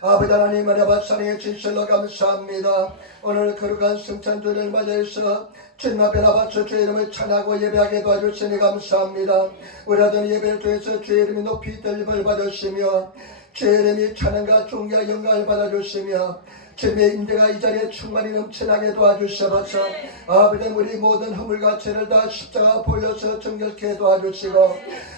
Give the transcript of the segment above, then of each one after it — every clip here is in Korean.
아버지 하나님 은혜와 사랑의 진실로 감사합니다. 오늘 거룩한 성찬주를 맞이해서 주님 앞에 나바쳐 주의 이름을 찬양하고 예배하게 도와주시니 감사합니다. 우리 아들 예배를 통해서 주의 이름이 높이 들림을 받으시며 주의 이름이 찬양과 존귀와 영광을 받아주시며 주님의 임재가 이 자리에 충만히 넘쳐나게 도와주셔서 아버지 우리 모든 허물과 죄를 다 십자가 보여서 정결케 도와주시고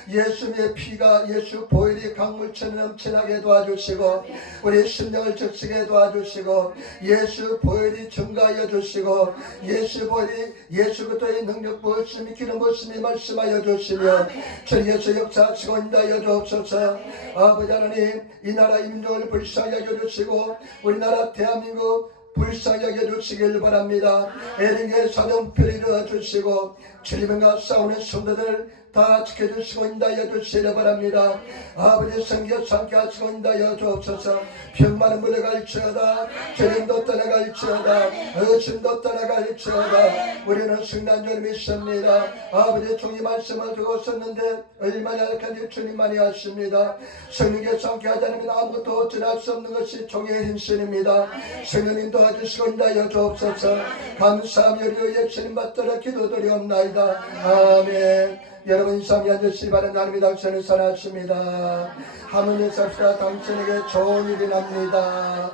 예수님의 피가 예수 보혈이 강물처럼 넘쳐나게 도와주시고 우리 심령을 적시게 도와주시고 예수 보혈이 증가하여 주시고 예수 보혈이 예수 그리스도의 능력 부으심이 기름 부으심이 말씀하여 주시며 주 예수 역사하시고 인도하여 주옵소서. 아버지 하나님 이 나라 인민족을 불쌍히 여겨주시고 우리나라 대한민국 불쌍히 여겨주시길 바랍니다. 에링의 사정표를 이루어주시고 주님과 싸우는 성도들 다 지켜주시고 인도하여 주시기 바랍니다. 아버지 성교 삼게 하시고 인도하여 주옵소서. 병만은 물러갈지어다. 죄인도 떠나갈지어다. 의심도 떠나갈지어다. 우리는 승난줄 믿습니다. 아버지 종이 말씀을 두고 썼는데 얼마나 약한지 주님만이 아십니다. 성령께 삼게 하지 않으면 아무것도 어찌할 수 없는 것이 종의 행실입니다. 성령님 도와주시고 인도하여 주옵소서. 감사하며 우리 예수님 받들어 기도드리옵나이다. 아멘. 여러분 이 삶이 앉으시기 바랍니다. 하나님이 당신을 사랑하십니다. 하물며 삽시다. 당신에게 좋은 일이 납니다.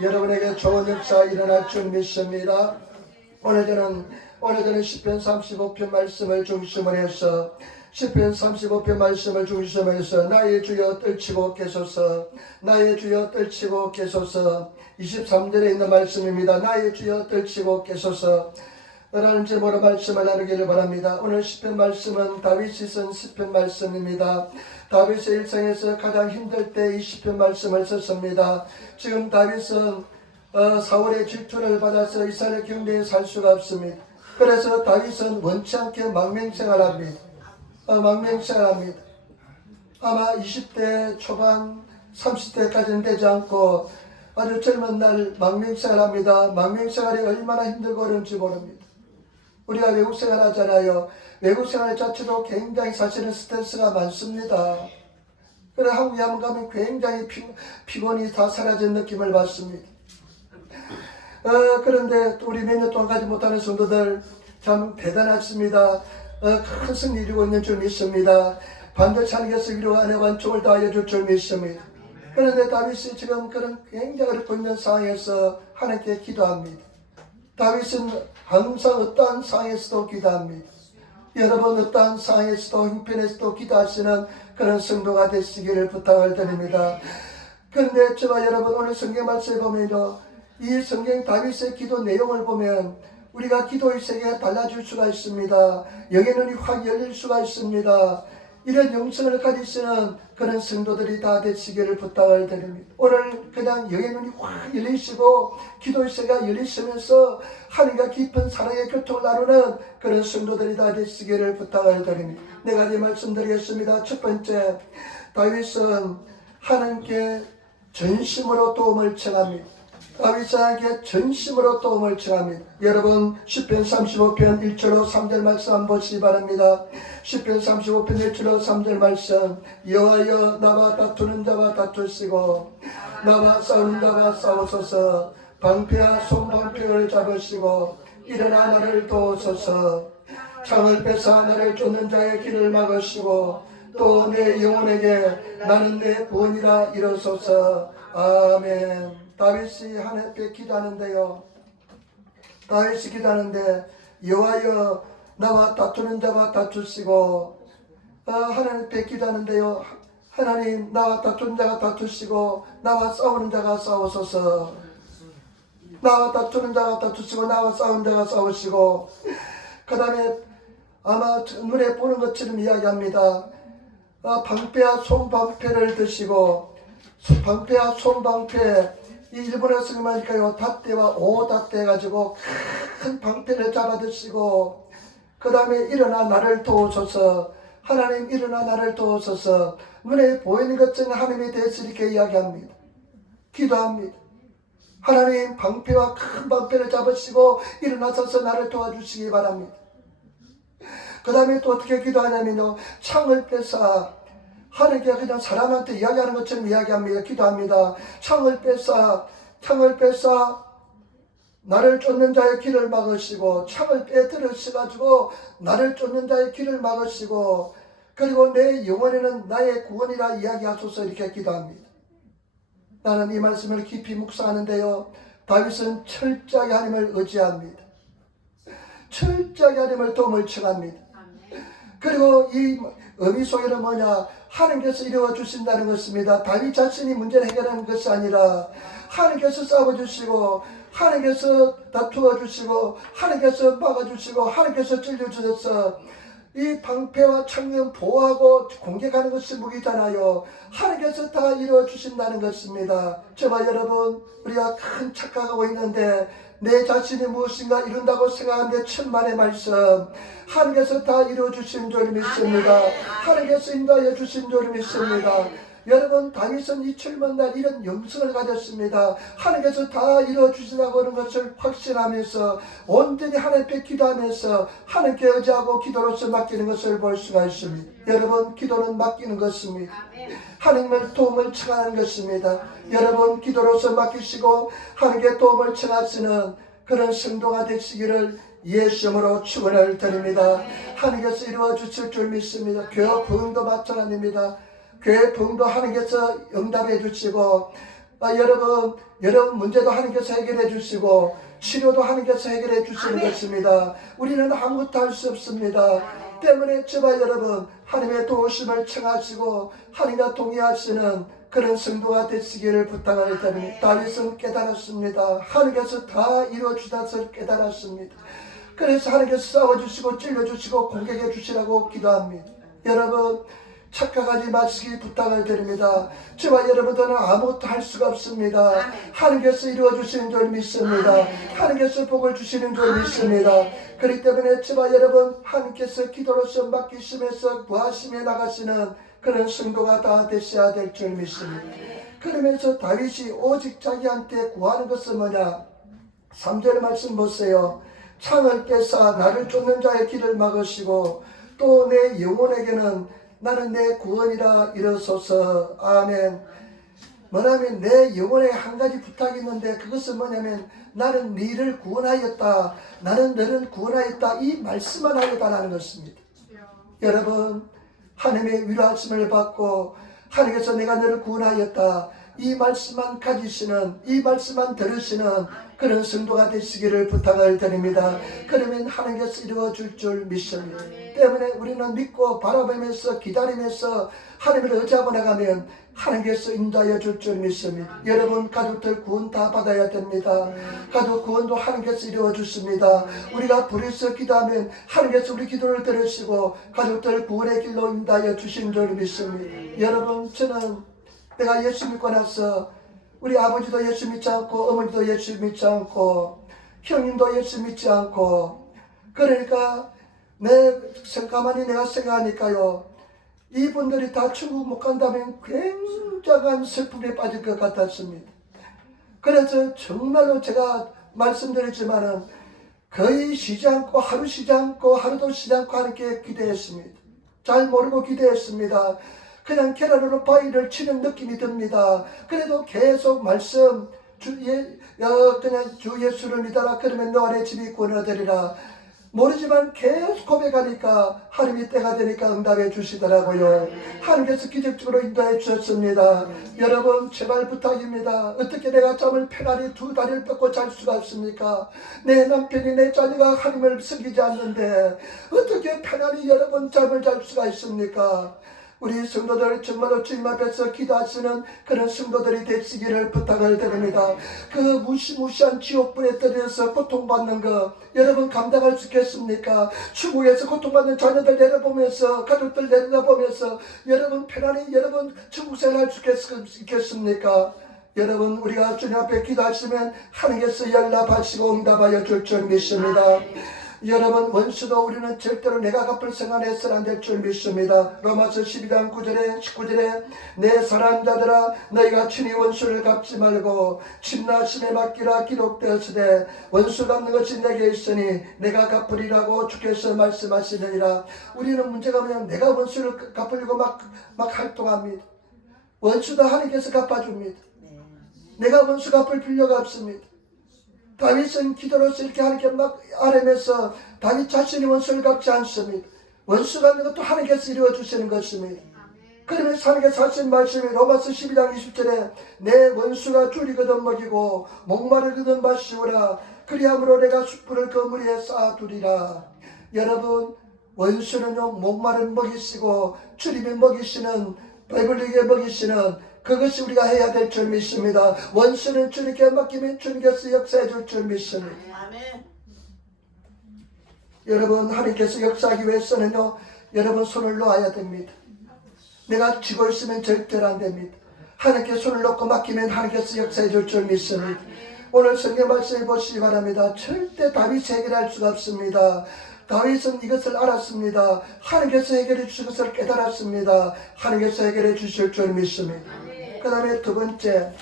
여러분에게 좋은 역사가 일어날 줄 믿습니다. 오늘 저는 시편 35편 말씀을 중심으로 해서 시편 35편 말씀을 중심으로 해서 나의 주여 떨치고 계소서, 나의 주여 떨치고 계소서. 23절에 있는 말씀입니다. 나의 주여 떨치고 계소서 라는 제목으로 말씀을 나누기를 바랍니다. 오늘 시편 말씀은 다윗이 쓴 시편 말씀입니다. 다윗의 일생에서 가장 힘들 때 이 시편 말씀을 썼습니다. 지금 다윗은 사울의 질투를 받아서 이스라엘 경배에 살 수가 없습니다. 그래서 다윗은 원치 않게 망명생활합니다. 망명생활합니다. 아마 20대 초반 30대까지는 되지 않고 아주 젊은 날 망명생활합니다. 망명생활이 얼마나 힘들고 어려운지 모릅니다. 우리가 외국생활 하잖아요. 외국생활 자체도 굉장히 사실은 스트레스가 많습니다. 그래 한국에 한번 가면 굉장히 피곤이 다 사라진 느낌을 받습니다. 그런데 우리 몇 년 동안 가지 못하는 성도들 참 대단하십니다. 큰 승리 이루고 있는 줄 믿습니다. 반드시 하나님께서 위로와 은혜와 은총을 다하여 줄 줄 믿습니다. 그런데 다윗이 지금 그런 굉장히 어렵고 있는 상황에서 하나님께 기도합니다. 다윗은 항상 어떠한 상황에서도 기도합니다. 여러분 어떠한 상황에서도 형편에서도 기도하시는 그런 성도가 되시기를 부탁을 드립니다. 그런데 저와 여러분 오늘 성경 말씀에 보면요, 이 성경 다윗의 기도 내용을 보면 우리가 기도의 세계가 달라질 수가 있습니다. 영의 눈이 확 열릴 수가 있습니다. 이런 영성을 가지시는 그런 성도들이 다 되시기를 부탁을 드립니다. 오늘 그냥 영의 눈이 확 열리시고 기도의 세계가 열리시면서 하나님과 깊은 사랑의 교통을 나누는 그런 성도들이 다 되시기를 부탁을 드립니다. 네 가지 말씀드리겠습니다. 첫 번째, 다윗은 하나님께 전심으로 도움을 청합니다. 다윗에게 전심으로 도움을 청합니다. 여러분 시편 35편 1절로 3절 말씀 한번 보시기 바랍니다. 시편 35편 1절로 3절 말씀. 여호와여 나와 다투는 자와 다투시고 나와 싸우는 자와 싸우소서. 방패와 손방패를 잡으시고 일어나 나를 도우소서. 창을 뺏어 나를 쫓는 자의 길을 막으시고 또 내 영혼에게 나는 내 구원이라 이르소서. 아멘. 다윗이 하나님께 기도하는데요. 다윗이 기도하는데 여호와여 나와 다투는 자와 다투시고 하나님께 기도하는데요. 하나님 나와 다투는 자가 다투시고 나와 싸우는 자가 싸우소서. 나와 다투는 자가 다투시고 나와 싸우는 자가 싸우시고 그 다음에 아마 눈에 보는 것처럼 이야기합니다. 방패와 손방패를 드시고 방패와 손방패 이 일본어 쓰기만일까요? 닷대와 오닷대 해가지고 큰 방패를 잡아 드시고 그 다음에 일어나 나를 도우소서. 하나님 일어나 나를 도우소서. 눈에 보이는 것 중에 하나님에 대해서 이렇게 이야기합니다. 기도합니다. 하나님 방패와 큰 방패를 잡으시고 일어나셔서 나를 도와주시기 바랍니다. 그 다음에 또 어떻게 기도하냐면요, 창을 뺏어 하나님께 그냥 사람한테 이야기하는 것처럼 이야기합니다. 기도합니다. 창을 뺏사 나를 쫓는 자의 길을 막으시고, 창을 빼들으셔가지고 나를 쫓는 자의 길을 막으시고, 그리고 내 영혼에는 나의 구원이라 이야기하소서. 이렇게 기도합니다. 나는 이 말씀을 깊이 묵상하는데요, 다윗은 철저하게 하나님을 의지합니다. 철저하게 하나님을 도움을 청합니다. 그리고 이 의미 속에는 뭐냐, 하나님께서 이루어 주신다는 것입니다. 다윗 자신이 문제를 해결하는 것이 아니라 하나님께서 싸워주시고, 하나님께서 다투어 주시고, 하나님께서 막아주시고, 하나님께서 찔러주셔서 이 방패와 창문 보호하고 공격하는 것이 무기잖아요. 하나님께서 다 이루어 주신다는 것입니다. 저와 여러분, 우리가 큰 착각하고 있는데, 내 자신이 무엇인가 이룬다고 생각하는데 천만의 말씀, 하나님께서 다 이루어 주신 줄 믿습니다. 하나님께서 인도하여 주신 줄 믿습니다. 여러분, 다윗은 이 젊은 날 이런 영성을 가졌습니다. 하나님께서 다 이루어 주신다고 하는 것을 확신하면서 온전히 하나님께 기도하면서 하나님께 의지하고 기도로서 맡기는 것을 볼 수가 있습니다. 여러분, 기도는 맡기는 것입니다. 하나님의 도움을 청하는 것입니다. 여러분, 기도로서 맡기시고 하나님께 도움을 청하시는 그런 성도가 되시기를 예수님으로 축원을 드립니다. 하나님께서 이루어 주실 줄 믿습니다. 교회 부흥도 마찬가지입니다. 교회 부흥도 하나님께서 응답해 주시고, 여러분 문제도 하나님께서 해결해 주시고, 치료도 하나님께서 해결해 주시는 것입니다. 우리는 아무것도 할 수 없습니다. 때문에 저와 여러분, 하나님의 도우심을 청하시고 하나님과 동의하시는 그런 성도가 되시기를 부탁을 드립니다. 다윗은 깨달았습니다. 하나님께서 다 이루어 주셔서 깨달았습니다. 그래서 하나님께서 싸워주시고 찔러주시고 공격해 주시라고 기도합니다. 여러분, 착각하지 마시기 부탁을 드립니다. 저와 여러분들은 아무것도 할 수가 없습니다. 하나님께서 이루어 주시는 줄 믿습니다. 하나님께서 복을 주시는 줄 믿습니다. 그렇기 때문에 저와 여러분, 하나님께서 기도로서 맡기심에서 구하심에 나가시는 그런 성도가 다 되셔야 될 줄 믿습니다. 그러면서 다윗이 오직 자기한테 구하는 것은 뭐냐? 3절 말씀 보세요. 창을 뺏사 나를 쫓는 자의 길을 막으시고, 또 내 영혼에게는 나는 내 구원이라 이르소서. 아멘. 뭐냐면 내 영혼에 한 가지 부탁이 있는데, 그것은 뭐냐면 나는 너를 구원하였다, 나는 너를 구원하였다, 이 말씀만 하겠다는 것입니다. 여러분, 하나님의 위로하심을 받고 하나님께서 내가 너를 구원하였다, 이 말씀만 가지시는, 이 말씀만 들으시는 그런 성도가 되시기를 부탁을 드립니다. 그러면 하나님께서 이루어줄 줄 믿습니다. 때문에 우리는 믿고 바라보면서 기다리면서 하나님을 의지하고 나가면 하나님께서 인도하여 줄 줄 믿습니다. 여러분, 가족들 구원 다 받아야 됩니다. 가족 구원도 하나님께서 이루어 주십니다. 우리가 불에서 기도하면 하나님께서 우리 기도를 들으시고 가족들 구원의 길로 인도하여 주신 줄 믿습니다. 여러분, 저는 내가 예수 믿고 나서 우리 아버지도 예수 믿지 않고 어머니도 예수 믿지 않고 형님도 예수 믿지 않고, 그러니까 가만히 내가 생각하니까요, 이분들이 다 천국 못 간다면 굉장한 슬픔에 빠질 것 같았습니다. 그래서 정말로 제가 말씀드리지만은 거의 쉬지 않고 하루 쉬지 않고 하루도 쉬지 않고 하나님께 기도했습니다. 잘 모르고 기도했습니다. 그냥 계란으로 바위를 치는 느낌이 듭니다. 그래도 계속 말씀, 그냥 주 예수를 믿어라, 그러면 너 안에 집이 구원하되리라. 모르지만 계속 고백하니까 하나님이 때가 되니까 응답해 주시더라고요. 하나님께서 기적적으로 인도해 주셨습니다. 여러분, 제발 부탁입니다. 어떻게 내가 잠을 편안히 2다리를 뻗고 잘 수가 있습니까? 내 남편이, 내 자녀가 하나님을 섬기지 않는데 어떻게 편안히 여러분 잠을 잘 수가 있습니까? 우리 성도들 정말로 주님 앞에서 기도하시는 그런 성도들이 되시기를 부탁을 드립니다. 그 무시무시한 지옥불에 떨어져서 고통받는 거 여러분 감당할 수 있겠습니까? 천국에서 고통받는 자녀들 내려보면서, 가족들 내려다보면서 여러분 편안히 여러분 천국 생활할 수 있겠습니까? 여러분, 우리가 주님 앞에 기도하시면 하나님께서 연락하시고 응답하여 줄 줄 믿습니다. 여러분, 원수도 우리는 절대로 내가 갚을 생각해서는 안 될 줄 믿습니다. 로마서 12장 9절에 19절에 내 사랑하는 자들아 너희가 친히 원수를 갚지 말고 침나심에 맡기라 기록되었으되 원수 갚는 것이 내게 있으니 내가 갚으리라고 주께서 말씀하시느니라. 우리는 문제가 뭐냐면 내가 원수를 갚으려고 막 활동합니다. 원수도 하나님께서 갚아줍니다. 내가 원수 갚을 필요가 없습니다. 다윗은 기도로서 이렇게 하나님께 막 아뢰면서 다윗 자신이 원수를 갚지 않습니다. 원수 갚는 것도 하나님께서 이루어주시는 것입니다. 그러면서 하나님께서 하신 말씀이 로마서 12장 20절에 내 원수가 줄이거든 먹이고 목마르거든 마시우라. 그리함으로 내가 숯불을 그 무리에 쌓아두리라. 여러분, 원수는요 목마른 먹이시고 줄이면 먹이시는 배불리게 먹이시는 그것이 우리가 해야 될 줄 믿습니다. 원수는 주님께 맡기면 주님께서 역사해 줄 줄 믿습니다. 아멘. 여러분, 하나님께서 역사하기 위해서는요 여러분 손을 놓아야 됩니다. 내가 쥐고 있으면 절대로 안 됩니다. 하나님께 손을 놓고 맡기면 하나님께서 역사해 줄 줄 믿습니다. 오늘 성경 말씀을 보시기 바랍니다. 절대 다윗이 해결할 수가 없습니다. 다윗은 이것을 알았습니다. 하나님께서 해결해 주실 것을 깨달았습니다. 하나님께서 해결해 주실 줄 믿습니다. 그 다음에 두 번째,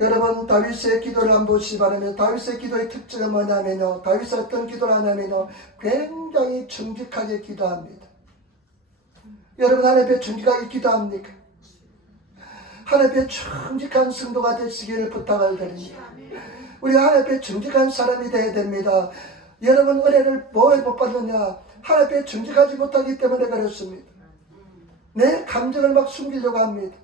여러분 다윗의 기도를 한번 보시기 바랍니다. 다윗의 기도의 특징은 뭐냐면요, 다윗은 어떤 기도를 하냐면요 굉장히 정직하게 기도합니다. 여러분 하나님 앞에 정직하게 기도합니까? 하나님 앞에 정직한 성도가 되시기를 부탁을 드립니다. 우리가 하나님 앞에 정직한 사람이 되어야 됩니다. 여러분 은혜를 뭐에 못 받느냐? 하나님 앞에 정직하지 못하기 때문에 그렇습니다. 내 감정을 막 숨기려고 합니다.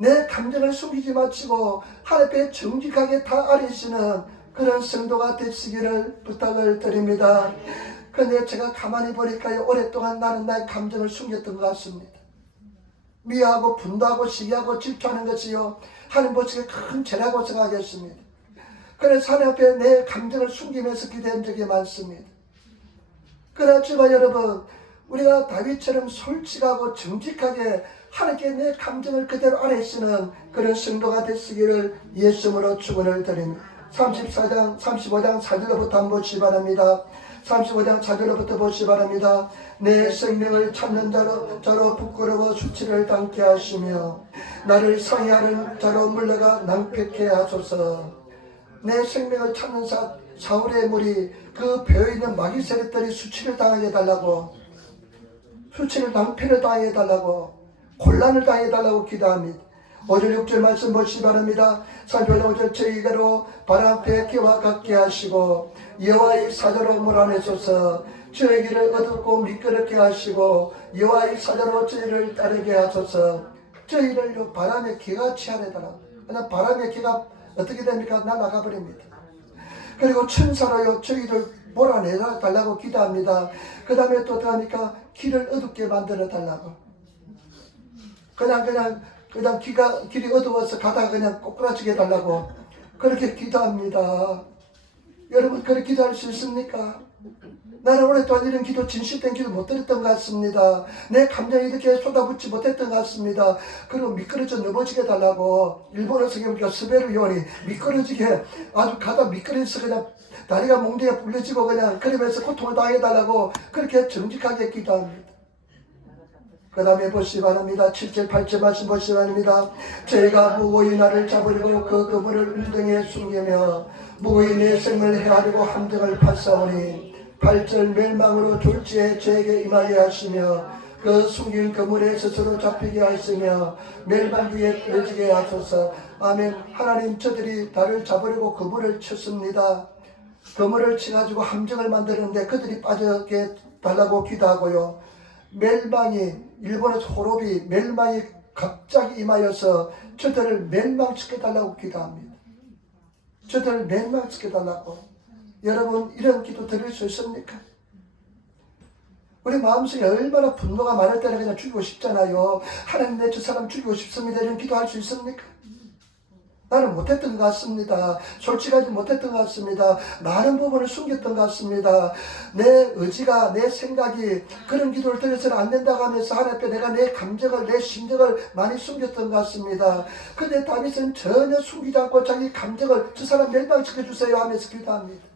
내 감정을 숨기지 마시고 하나님 앞에 정직하게 다 아뢰시는 그런 성도가 되시기를 부탁을 드립니다. 그런데 제가 가만히 보니까 오랫동안 나는 나의 감정을 숨겼던 것 같습니다. 미워하고 분노하고 시기하고 질투하는 것이요 하나님 보시기에 큰 죄라고 생각했습니다. 그래서 하나님 앞에 내 감정을 숨기면서 기도한 적이 많습니다. 그렇지만 여러분, 우리가 다윗처럼 솔직하고 정직하게 하나님께 내 감정을 그대로 아뢰시는 그런 성도가 되시기를 예수님으로 축원을 드립니다. 35장 4절로부터 한번 보시기 바랍니다. 35장 4절로부터 보시기 바랍니다. 내 생명을 찾는 자로 부끄러워 수치를 당케 하시며 나를 상해하는 자로 물러가 낭패케 하소서. 내 생명을 찾는 사울의 무리, 그 배에 있는 마귀 세력들이 수치를 당하게 해달라고, 수치를 낭패를 당하게 해달라고, 곤란을 당하게 해달라고 기도합니다. 5절 6절 말씀 보시기 바랍니다. 3절 5절 저희가로 바람 뺏기와 같게 하시고 여호와의 사자로 몰아내소서. 저희를 어둡고 미끄럽게 하시고 여호와의 사자로 저희를 따르게 하소서. 저희를 바람의 기같이 하려다라. 그냥 바람의 기가 어떻게 됩니까? 날아가 버립니다. 그리고 천사로요 저희를 몰아내달라고 달라고 기도합니다. 그 다음에 또 어떡합니까? 길을 어둡게 만들어 달라고. 그냥 길이 어두워서 가다가 그냥 꼬꾸라지게 해달라고 그렇게 기도합니다. 여러분 그렇게 기도할 수 있습니까? 나는 오랫동안 이런 기도, 진실된 기도 못 드렸던 것 같습니다. 내 감정이 이렇게 쏟아붓지 못했던 것 같습니다. 그리고 미끄러져 넘어지게 해달라고. 일본어 성경 보니까 스베르 요원이 미끄러지게 아주 가다 미끄러져서 그냥 다리가 몽둥이가 불려지고 그냥 그러면서 고통을 당해달라고 그렇게 정직하게 기도합니다. 그 다음에 보시기 바랍니다. 7절 8절 말씀 보시기 바랍니다. 저희가 무고히 나를 잡으려고 그 그물을 운동에 숨기며 무고히 내 생을 헤아리고 함정을 파싸오니 8절 멸망으로 졸지에 저에게 임하게 하시며 그 숨긴 그물에 스스로 잡히게 하시며 멸망 위에 떨어지게 하소서. 아멘. 하나님, 저들이 나를 잡으려고 그물을 쳤습니다. 그물을 쳐가지고 함정을 만드는데 그들이 빠져게 달라고 기도하고요. 멸망이, 일본의 호럽이 멸망이 갑자기 임하여서 저들을 멸망시켜달라고 기도합니다. 저들을 멸망시켜달라고. 여러분 이런 기도 드릴 수 있습니까? 우리 마음속에 얼마나 분노가 많을 때는 그냥 죽이고 싶잖아요. 하나님 내 저 사람 죽이고 싶습니다. 이런 기도 할 수 있습니까? 나는 못했던 것 같습니다. 솔직하지 못했던 것 같습니다. 많은 부분을 숨겼던 것 같습니다. 내 의지가, 내 생각이 그런 기도를 드려서는 안 된다고 하면서 하나님 앞에 내가 내 감정을, 내 심정을 많이 숨겼던 것 같습니다. 그런데 다윗은 전혀 숨기지 않고 자기 감정을 저 사람 멸망시켜주세요 하면서 기도합니다.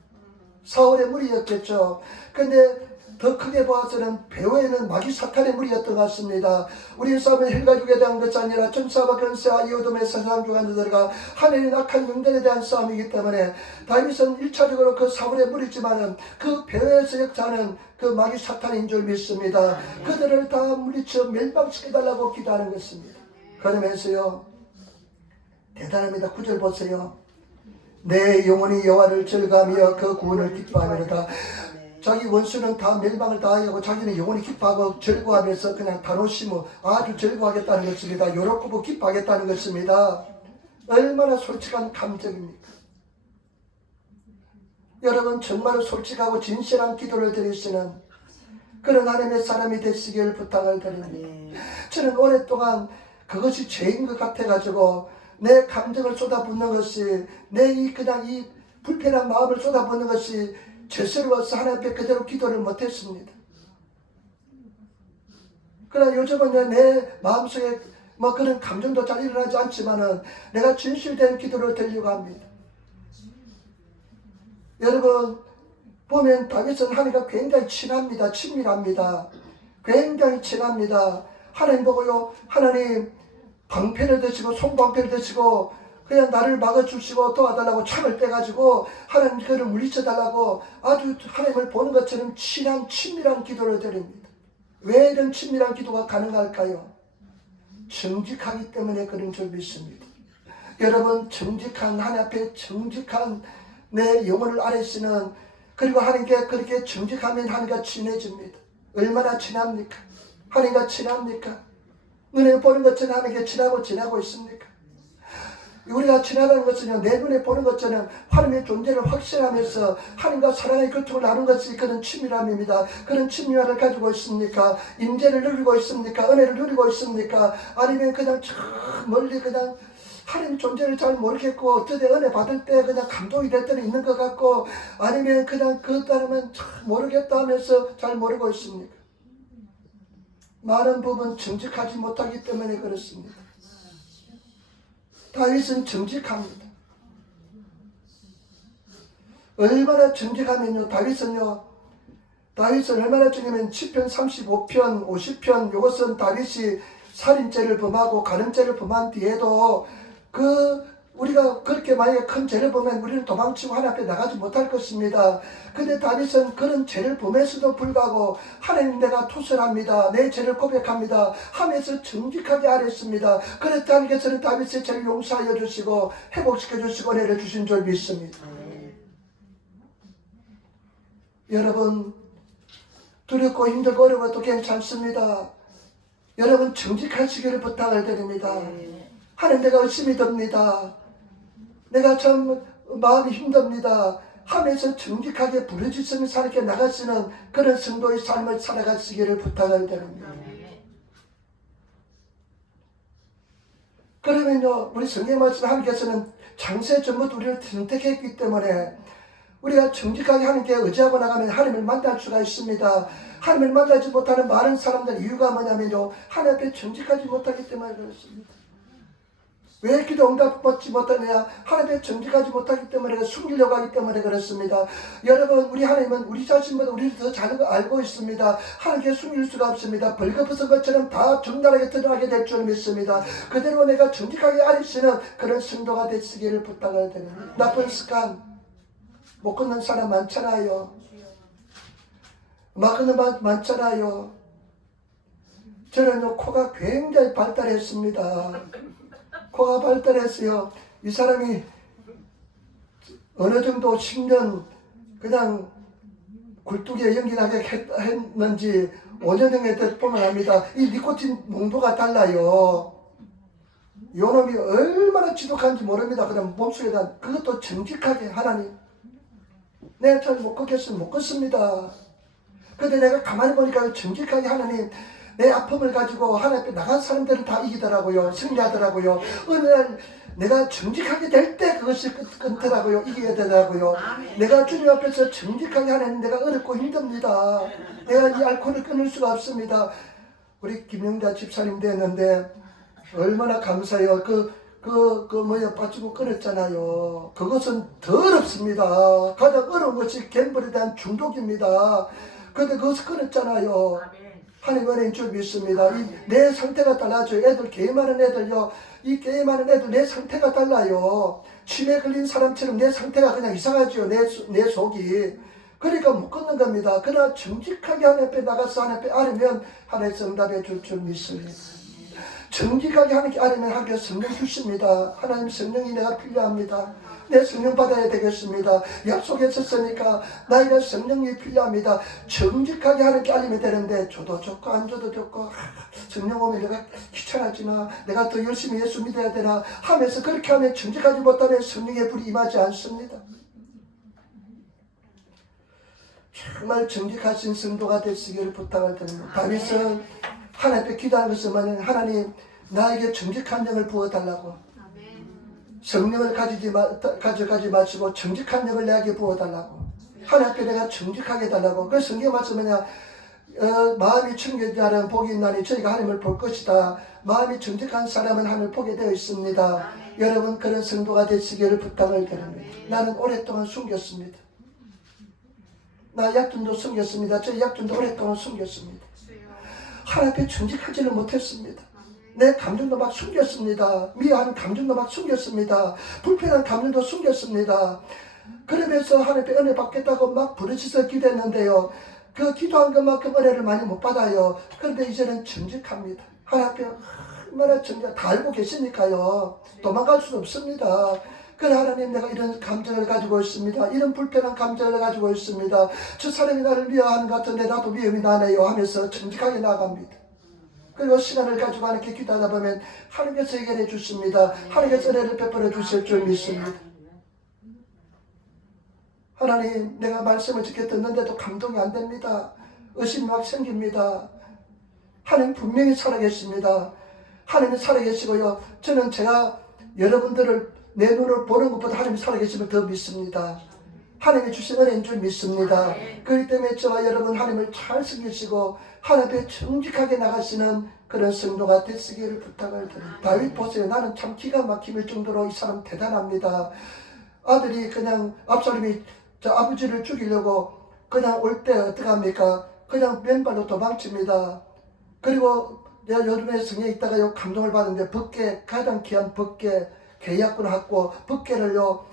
사울의 무리였겠죠. 근데 더 크게 보아서는 배후에는 마귀 사탄의 무리였던 것 같습니다. 우리의 싸움은 헬가족에 대한 것이 아니라 전사와 권세와 이어돔의 세상 중간들과 하늘의 악한 영들에 대한 싸움이기 때문에 다윗은 1차적으로 그 사울의 무리지만은 그 배후에서 역사하는 그 마귀 사탄인 줄 믿습니다. 그들을 다 물리쳐 멸망시켜달라고 기도하는 것입니다. 그러면서요, 대단합니다. 9절 보세요. 내 영혼이 여호와를 즐거하며 그 구원을 기뻐하느니라. 자기 원수는 다 멸망을 당하고 자기는 영원히 기뻐하고 즐거워하면서 그냥 단호심으로 아주 즐거워하겠다는 것입니다. 요렇고 기뻐하겠다는 것입니다. 얼마나 솔직한 감정입니까? 여러분 정말로 솔직하고 진실한 기도를 드리시는 그런 하나님의 사람이 되시길 부탁을 드립니다. 저는 오랫동안 그것이 죄인 것 같아가지고 내 감정을 쏟아붓는 것이 그냥 이 불편한 마음을 쏟아붓는 것이 죄스러워서 하나님 앞에 그대로 기도를 못했습니다. 그러나 요즘은 내 마음속에 뭐 그런 감정도 잘 일어나지 않지만은 내가 진실된 기도를 드리려고 합니다. 여러분 보면 다윗은 하나님과 굉장히 친합니다. 친밀합니다. 굉장히 친합니다. 하나님 보고요, 하나님 방패를 드시고 손방패를 드시고 그냥 나를 막아주시고 도와달라고 창을 빼가지고 하나님 그를 물리쳐달라고 아주 하나님을 보는 것처럼 친한 친밀한 기도를 드립니다. 왜 이런 친밀한 기도가 가능할까요? 정직하기 때문에 그런 줄 믿습니다. 여러분 정직한 하나님 앞에 정직한 내 영혼을 아뢰시는, 그리고 하나님께 그렇게 정직하면 하나님과 친해집니다. 얼마나 친합니까? 하나님과 친합니까? 눈에 보는 것처럼 하나님께 지나고 있습니까? 우리가 지나가는 것은요, 내 눈에 보는 것처럼 하나님의 존재를 확신하면서 하나님과 사랑의 교통을 나눈 것이 그런 친밀함입니다. 그런 친밀함을 가지고 있습니까? 임재를 누리고 있습니까? 은혜를 누리고 있습니까? 아니면 그냥 저 멀리 그냥 하나님 존재를 잘 모르겠고 어쩌다 은혜 받을 때 그냥 감동이 될 때는 있는 것 같고, 아니면 그냥 그 따르면 참 모르겠다 하면서 잘 모르고 있습니까? 많은 부분 정직하지 못하기 때문에 그렇습니다. 다윗은 정직합니다. 얼마나 정직하면요, 다윗은 얼마나 정직하면 시편 35편 50편 이것은 다윗이 살인죄를 범하고 간음죄를 범한 뒤에도 우리가 그렇게 만약에 큰 죄를 범하면 우리는 도망치고 하나님 앞에 나가지 못할 것입니다. 근데 다윗은 그런 죄를 범했어도 불구하고 하나님 내가 투설합니다, 내 죄를 고백합니다 하면서 정직하게 아뢰습니다. 그랬다 하나님께서는 다윗의 죄를 용서하여 주시고 회복시켜 주시고 은혜를 주신 줄 믿습니다. 여러분 두렵고 힘들고 어려워도 괜찮습니다. 여러분 정직하시기를 부탁을 드립니다. 하나님 내가 의심이 듭니다. 내가 참 마음이 힘듭니다 하면서 정직하게 부르짖으며 살게 나가시는 그런 성도의 삶을 살아가시기를 부탁을 드립니다. 그러면요, 우리 성경 말씀 하나님께서는 창세 전부터 우리를 선택했기 때문에 우리가 정직하게 하나님께 의지하고 나가면 하나님을 만날 수가 있습니다. 하나님을 만나지 못하는 많은 사람들 이유가 뭐냐면요, 하나님 앞에 정직하지 못하기 때문에 그렇습니다. 왜 기도 응답 받지 못하느냐? 하나님 앞에 정직하지 못하기 때문에, 숨기려고 하기 때문에 그렇습니다. 여러분 우리 하나님은 우리 자신보다 우리를 더 잘 알고 있습니다. 하나님께 숨길 수가 없습니다. 벌거벗은 것처럼 다 정당하게 드러나게 될 줄 믿습니다. 그대로 내가 정직하게 아뢰시는 그런 성도가 되시기를 부탁을 드립니다. 나쁜 습관 못 끊는 사람 많잖아요. 막 끊는 많잖아요. 저는요 코가 굉장히 발달했습니다. 코가 발달했어요. 이 사람이 어느 정도 10년 그냥 굴뚝에 연기나게 했는지 5년 정도 보면 압니다. 이 니코틴 농도가 달라요. 요놈이 얼마나 지독한지 모릅니다. 그냥 몸속에 대한 그것도 정직하게 하나님 내가 잘 못 걷겠으면 못 걷습니다. 근데 내가 가만히 보니까 정직하게 하나님 내 아픔을 가지고 하나님 앞에 나간 사람들은 다 이기더라고요. 승리하더라고요. 어느 날 내가 정직하게 될 때 그것이 끊더라고요. 이기게 되더라고요. 내가 주님 앞에서 정직하게 하나님 내가 어렵고 힘듭니다. 내가 이 알코올을 끊을 수가 없습니다. 우리 김영자 집사님도 했는데 얼마나 감사해요. 빠지고 끊었잖아요. 그것은 더럽습니다. 가장 어려운 것이 갬블에 대한 중독입니다. 그런데 그것을 끊었잖아요. 하나님 은혜인 줄 믿습니다. 내 상태가 달라져요. 애들, 게임하는 애들요. 이 게임하는 애들 내 상태가 달라요. 치매 걸린 사람처럼 내 상태가 그냥 이상하지요. 내 속이. 그러니까 못 끊는 겁니다. 그러나 정직하게 하나님 앞에 나가서 하나님 앞에 아뢰면 하나님께서 응답해 줄 줄 믿습니다. 정직하게 하나님께 아뢰면 하나님께서 성령 주십니다. 하나님 성령이 내가 필요합니다. 내 성령 받아야 되겠습니다. 약속했었으니까 나에게 성령이 필요합니다. 정직하게 하나님께 알리면 되는데 줘도 좋고 안 줘도 좋고 성령 오면 내가 귀찮아지나 내가 더 열심히 예수 믿어야 되나 하면서 그렇게 하면 정직하지 못하면 성령의 불이 임하지 않습니다. 정말 정직하신 성도가 되시기를 부탁을 드립니다. 다윗은 하나님 앞에 기도하는 것은 뭐냐면 하나님 나에게 정직한 영을 부어달라고 성령을 가져가지 마시고 정직한 영을 내게 부어달라고 하나님 앞에 내가 정직하게 해달라고. 그래서 성경 말씀 뭐냐 마음이 청결자는 복이 있나니 저희가 하나님을 볼 것이다. 마음이 정직한 사람은 하나님을 보게 되어 있습니다. 여러분 그런 성도가 되시기를 부탁을 드립니다. 나는 오랫동안 숨겼습니다. 나 약준도 숨겼습니다. 저 약준도 오랫동안 숨겼습니다. 하나님 앞에 정직하지를 못했습니다. 내 감정도 막 숨겼습니다. 미워하는 감정도 막 숨겼습니다. 불편한 감정도 숨겼습니다. 그러면서 하나님 앞에 은혜 받겠다고 막 부르짖어 기도했는데요. 그 기도한 것만큼 은혜를 많이 못 받아요. 그런데 이제는 정직합니다. 하나님 앞에 얼마나 정직, 다 알고 계시니까요. 도망갈 수 없습니다. 그래 하나님 내가 이런 감정을 가지고 있습니다. 이런 불편한 감정을 가지고 있습니다. 저 사람이 나를 미워하는 것 같은데 나도 미움이 나네요 하면서 정직하게 나갑니다. 그리고 시간을 가지고 하나님께 기도하다 보면 하나님께서 해결해 주십니다. 하나님께서 은혜를 베풀어 주실 줄 믿습니다. 하나님 내가 말씀을 듣게 듣는데도 감동이 안 됩니다. 의심이 막 생깁니다. 하나님 분명히 살아계십니다. 하나님이 살아계시고요. 저는 제가 여러분들을 내 눈을 보는 것보다 하나님이 살아계심을 더 믿습니다. 하나님이 주신 은혜인 줄 믿습니다. 그렇기 때문에 저와 여러분 하나님을 잘 섬기시고 하나님 앞에 정직하게 나가시는 그런 성도가 되시기를 부탁을 드립니다. 다윗 보세요. 나는 참 기가 막힐 정도로 이 사람 대단합니다. 아들이 그냥 압살롬이 아버지를 죽이려고 그냥 올 때 어떡합니까? 그냥 맨발로 도망칩니다. 그리고 내가 요즘에 성경에 있다가 감동을 받는데 벗게 가장 귀한 벗게 계약권을 갖고 벗게를요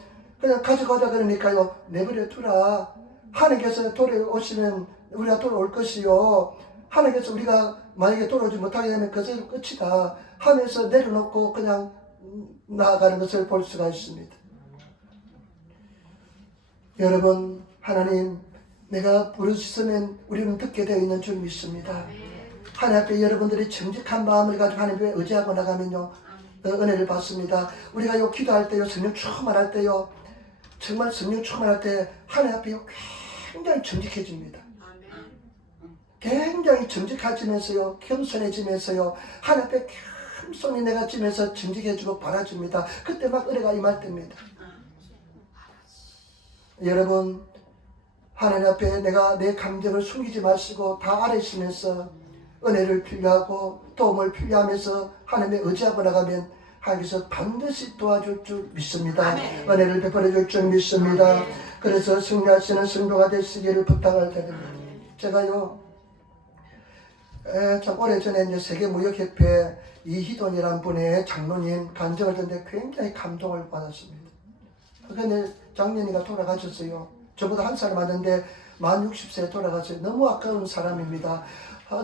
그냥 가져가자 그러니까요 내버려 두라. 하나님께서 돌아오시면 우리가 돌아올 것이요 하나님께서 우리가 만약에 돌아오지 못하게 되면 그것은 끝이다 하면서 내려놓고 그냥 나아가는 것을 볼 수가 있습니다. 여러분 하나님 내가 부르시면 우리는 듣게 되어 있는 줄 믿습니다. 하나님 앞에 여러분들이 정직한 마음을 가지고 하나님께 의지하고 나가면요 은혜를 받습니다. 우리가 기도할 때요 성령 충만할 때요 정말 성령 충만할 때 하나님 앞에 굉장히 정직해집니다. 굉장히 정직해지면서요 겸손해지면서요 하나님 앞에 겸손히 내가 지면서 정직해지고 바라집니다. 그때 막 은혜가 임할 때입니다. 여러분 하나님 앞에 내가 내 감정을 숨기지 마시고 다 아뢰시면서 은혜를 필요하고 도움을 필요하면서 하나님의 의지하고 나가면 하나님께서 반드시 도와줄 줄 믿습니다. 아멘. 은혜를 베풀어 줄 줄 믿습니다. 아멘. 그래서 승리하시는 성도가 되시기를 부탁을 드립니다. 제가요 참 오래전에 이제 세계무역협회 이희돈이라는 분의 장로님 간증을 듣는데 굉장히 감동을 받았습니다. 그런데 장년이가 돌아가셨어요. 저보다 한 살 많은데 만 60세에 돌아가셨어요. 너무 아까운 사람입니다.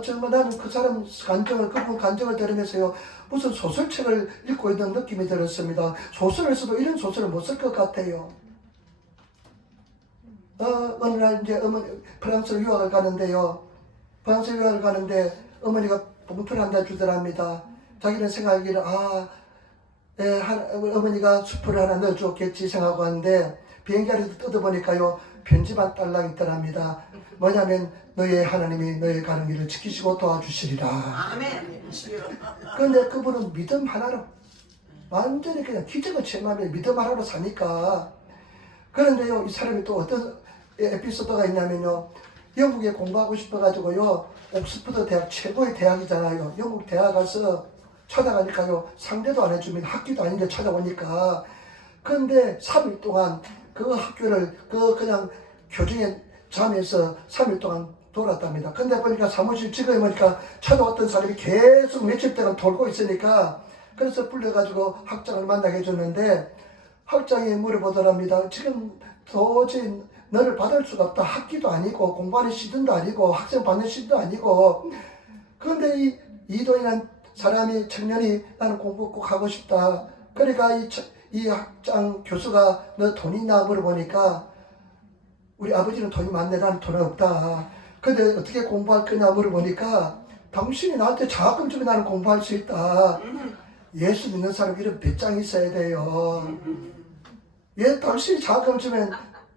정말 나는 그 사람 그분 간증을 들으면서요 무슨 소설책을 읽고 있는 느낌이 들었습니다. 소설을 써도 이런 소설을 못 쓸 것 같아요. 어느 날 이제 프랑스로 유학을 가는데요. 프랑스 유학을 가는데 어머니가 봉투를 한 달 주더랍니다. 자기는 생각하기를 어머니가 수프를 하나 넣어줬겠지 생각하고 하는데 비행기 안에서 뜯어보니까요 편지만 딸랑 있더랍니다. 뭐냐면 너의 하나님이 너의 가는 길을 지키시고 도와주시리라. 아멘. 그런데 그분은 믿음 하나로 완전히 그냥 기적을 체험하며 믿음 하나로 사니까. 그런데요 이 사람이 또 어떤 에피소드가 있냐면요 영국에 공부하고 싶어가지고요 옥스퍼드 대학 최고의 대학이잖아요. 영국 대학 가서 찾아가니까요, 상대도 안 해줍니다. 학기도 아닌데 찾아오니까. 그런데 3일 동안 그 학교를 그냥 교정에 잠에서 3일 동안 돌았답니다. 근데 보니까 사무실 직원이 보니까 찾아왔던 사람이 계속 며칠 동안 돌고 있으니까, 그래서 불러가지고 학장을 만나게 해줬는데, 학장이 물어보더랍니다. 지금 도저히 너를 받을 수가 없다. 학기도 아니고 공부하는 시즌도 아니고 학생 받는 시즌도 아니고. 그런데 이도희라는 사람이, 청년이 나는 공부 꼭 하고 싶다. 그러니까 이 학장 교수가 너 돈 있나 물어보니까, 우리 아버지는 돈이 많네, 나는 돈 없다. 근데 어떻게 공부할 거냐 물어보니까, 당신이 나한테 장학금 주면 나는 공부할 수 있다. 예수 믿는 사람 이런 배짱이 있어야 돼요. 당신이 장학금 주면.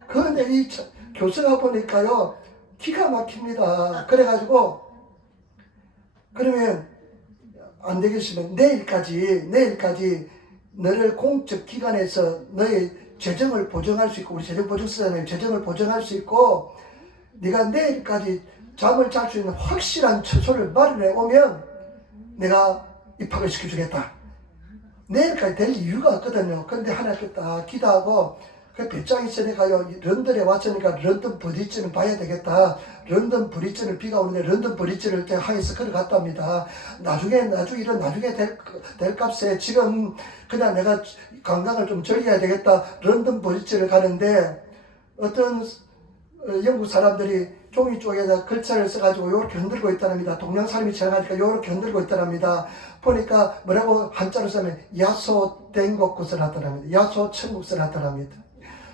그런데 이 교수가 보니까요, 기가 막힙니다. 그래가지고, 그러면 안 되겠으면 내일까지 너를 공적 기관에서 너의 재정을 보정할 수 있고, 우리 재정보증서잖아요. 재정을 보정할 수 있고, 네가 내일까지 잠을 잘 수 있는 확실한 처소를 마련해 오면 내가 입학을 시켜주겠다. 내일까지 될 이유가 없거든요. 그런데 하나님께 딱 기도하고, 그 배짱이 있으니까요, 런던에 왔으니까 런던 브릿지는 봐야 되겠다. 런던 브릿지를, 비가 오는데 런던 브릿지를 항해서 걸어갔답니다. 나중에 될 값에 지금 그냥 내가 관광을 좀 즐겨야 되겠다. 런던 브릿지를 가는데 어떤 영국 사람들이 종이 쪽에다 글자를 써가지고 요렇게 흔들고 있다랍니다. 동양 사람이 지나가니까 요렇게 흔들고 있다랍니다. 보니까 뭐라고 한자로 쓰면 야소 댕곡구 써놨더랍니다. 야소 천국 써놨더랍니다.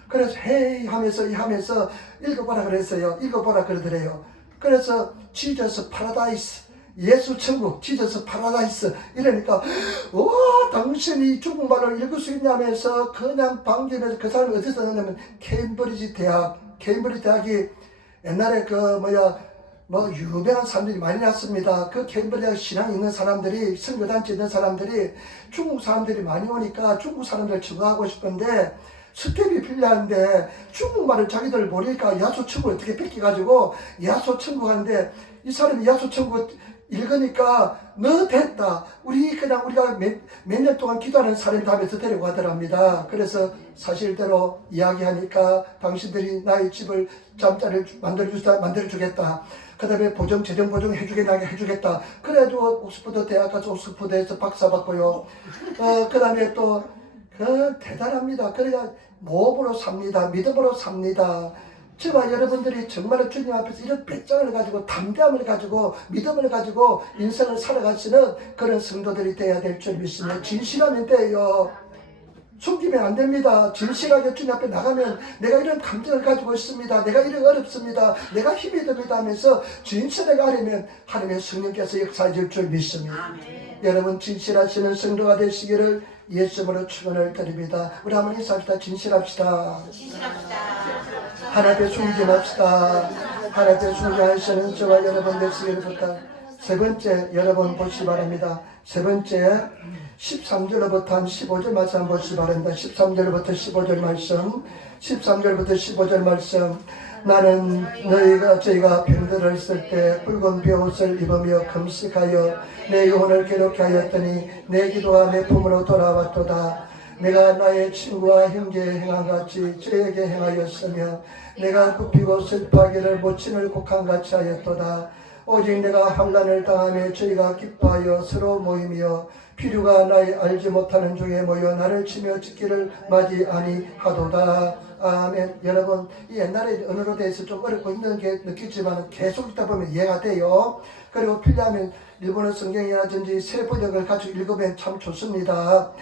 그래서 헤이 하면서 읽어보라 그랬어요. 읽어보라 그러더래요. 그래서 지저스 파라다이스, 예수 천국, 지저스 파라다이스 이러니까, 와, 당신이 중국말로 읽을 수 있냐면서 그냥 반기면서, 그 사람이 어디서 넣냐면 케임브리지 대학이 옛날에 유명한 사람들이 많이 났습니다. 그 케임브리지 대학 신앙 있는 사람들이, 선교단체 있는 사람들이, 중국 사람들이 많이 오니까 중국 사람들을 청구하고 싶은데 스텝이 필요한데 중국말을 자기들 모르니까 야소천국을 어떻게 뺏겨가지고 야소천국 하는데, 이 사람이 야소천국 읽으니까 너 됐다. 우리가 몇 년 동안 기도하는 사람이 다음에서 데리고 가더랍니다. 그래서 사실대로 이야기하니까 당신들이 나의 집을, 잠자리를 만들어주겠다. 그 다음에 재정 보정 해주겠다. 그래도 옥스퍼드 대학 가서 옥스퍼드에서 박사 받고요. 그 다음에 또 대단합니다. 그러니까 몸으로 삽니다. 믿음으로 삽니다. 저와 여러분들이 정말로 주님 앞에서 이런 배짱을 가지고, 담대함을 가지고, 믿음을 가지고 인생을 살아가시는 그런 성도들이 되어야 될 줄 믿습니다. 진실하면 돼요. 숨기면 안 됩니다. 진실하게 주님 앞에 나가면 내가 이런 감정을 가지고 있습니다. 내가 이런 어렵습니다. 내가 힘이 듭니다 하면서 진실하게 하려면 하나님의 성령께서 역사해 줄 줄 믿습니다. 여러분, 진실하시는 성도가 되시기를 예수님으로 축원을 드립니다. 우리 한번 인사합시다. 진실합시다. 하나님의 순진합시다. 하나님의 순진하시는 저와 여러분 되시기를 부탁. 세 번째, 여러분 보시기 바랍니다. 세 번째, 13절로부터 한 15절 말씀 한번 보시기 바랍니다. 13절부터 15절 말씀, 13절부터 15절 말씀. 나는 저희가 병들어 있을 때 붉은 베옷을 입으며 금식하여 내 영혼을 괴롭게 하였더니 내 기도가 내 품으로 돌아왔도다. 내가 나의 친구와 형제의 행함같이 저에게 행하였으며 내가 굽히고 슬퍼하기를 모친을 곡한같이 하였도다. 오직 내가 환난을 당하며 저희가 기뻐하여 서로 모이며 필요가 나의 알지 못하는 중에 모여 나를 치며 죽기를 맞이 아니하도다. 아멘. 여러분, 이 옛날에 언어로 대해서 좀 어렵고 힘든 게 느끼지만 계속 읽다 보면 이해가 돼요. 그리고 필요하면 일본어 성경이라든지 새 번역을 가지고 읽으면 참 좋습니다.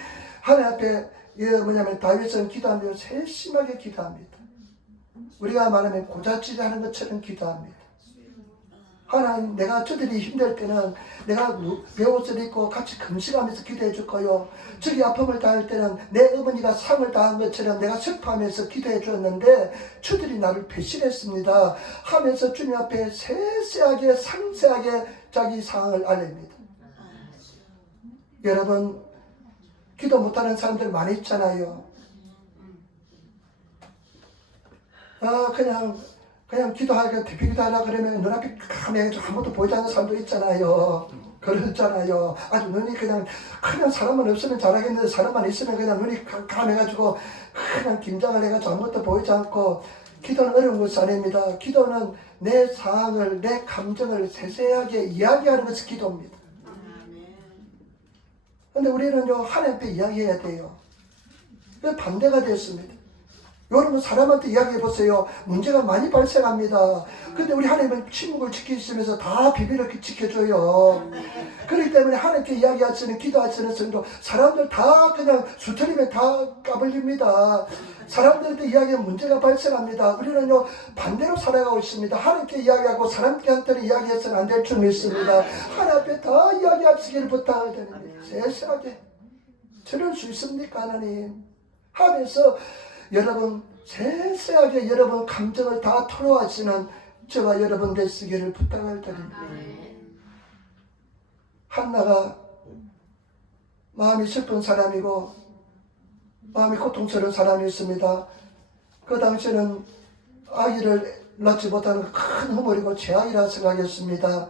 하나님 앞에 뭐냐면 다윗은 기도하며 세심하게 기도합니다. 우리가 말하면 고자질이 하는 것처럼 기도합니다. 하나님, 내가 저들이 힘들 때는 내가 베옷을 입고 같이 금식하면서 기도해 줄 거요. 저기 아픔을 당할 때는 내 어머니가 상을 당한 것처럼 내가 슬퍼하면서 기도해 주었는데 저들이 나를 배신했습니다 하면서 주님 앞에 세세하게 상세하게 자기 상황을 알립니다. 여러분, 기도 못하는 사람들 많이 있잖아요. 그냥 기도하게 대피 기도하라 그러면 눈앞이 까매져 아무것도 보이지 않는 사람도 있잖아요. 그렇잖아요. 아주 눈이 그냥 사람만 없으면 잘하겠는데 사람만 있으면 그냥 눈이 감해가지고 그냥 긴장을 해가지고 아무것도 보이지 않고. 기도는 어려운 것이 아닙니다. 기도는 내 상황을, 내 감정을 세세하게 이야기하는 것이 기도입니다. 근데 우리는요, 하나님 앞에 이야기해야 돼요. 반대가 됐습니다. 여러분 사람한테 이야기해 보세요. 문제가 많이 발생합니다. 근데 우리 하나님은 침묵을 지키시면서 다 비밀을 지켜줘요. 그렇기 때문에 하나님께 이야기하시는, 기도하시는 성도, 사람들 다 그냥 수틀리면 다 까불립니다. 사람들한테 이야기하면 문제가 발생합니다. 우리는요, 반대로 살아가고 있습니다. 하나님께 이야기하고 사람한테는 이야기해서는 안 될 줄 믿습니다. 하나님 앞에 다 이야기하시기를 부탁을 드립니다. 세세하게. 저럴 수 있습니까, 하나님? 하면서 여러분 세세하게 여러분 감정을 다 토로하시는 저와 여러분 되시기를 부탁을 드립니다. 한나가 마음이 슬픈 사람이고 마음이 고통스러운 사람이었습니다. 그 당시에는 아기를 낳지 못하는 큰 허물이고 죄악이라 생각했습니다.